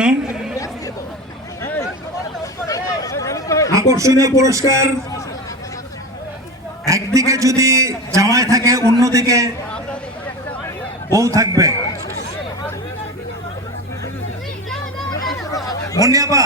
জন্য আকর্ষণীয় পুরস্কার। একদিকে যদি জামাই থাকে, অন্যদিকে বউ থাকবে। মনিয়াপা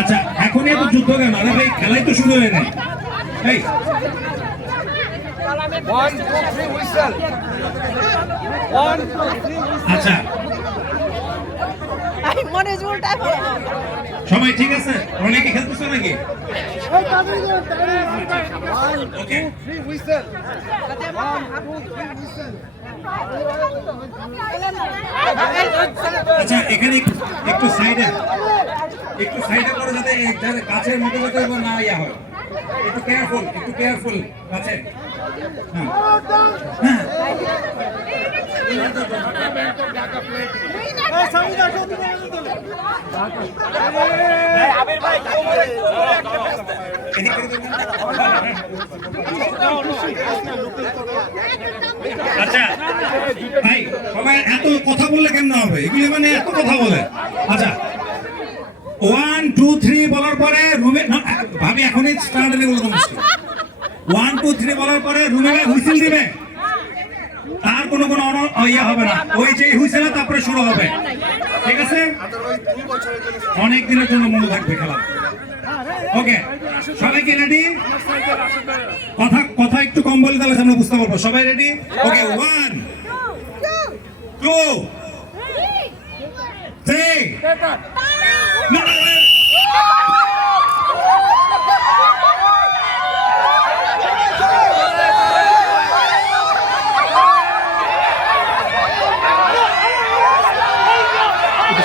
আচ্ছা, এখনই এত যুদ্ধ কেন? আরে ভাই, খেলাই তো শুরু হয় নাই। এই 1 2 3 হুইসেল 1 2 3 আচ্ছা, সবাই ঠিক আছে? অনেকে খেলতেছ নাকি? ওকে, 3 হুইসেল 1 2 3 হুইসেল আচ্ছা, এখানে একটু সাইডে করো, যাতে গাছের মধ্যে যাতে না ইয়া হয়। একটু কেয়ারফুল গাছে। হ্যাঁ হ্যাঁ, আচ্ছা ভাই, সবাই এত কথা বললে কেমন হবে? এগুলি মানে এত কথা বলে। আচ্ছা, 1 2 3 বলার পরে রুমে ভাবি এখনই স্টার্ট এনে বলতে মুশকিল। 1 2 3 বলার পরে রুমে হুইসেল দিবে, তার কোনো ইয়া হবে না। ওই যে হুইসেল তারপরে শুরু হবে, ঠিক আছে? অনেক দিনের জন্য মনে থাকবে খেলা। ওকে, সবাই কি রেডি? কথা একটু কম বলে তাহলে আমরা বুঝতে পারবো। সবাই রেডি? ওকে, 1 2 3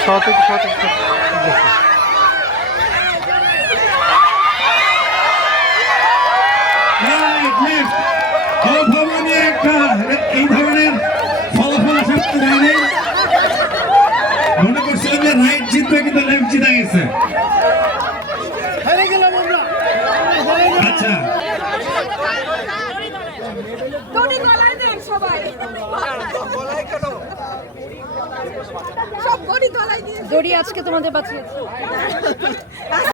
শর্ট এই ধরনের ফলাফল আশা করতে যায়নি। মনে করছিলাম যে রাইট জিতবে, কিন্তু লেফট জিতে গেছে। আচ্ছা, দড়ি আজকে তোমাদের বাঁচিয়েছে।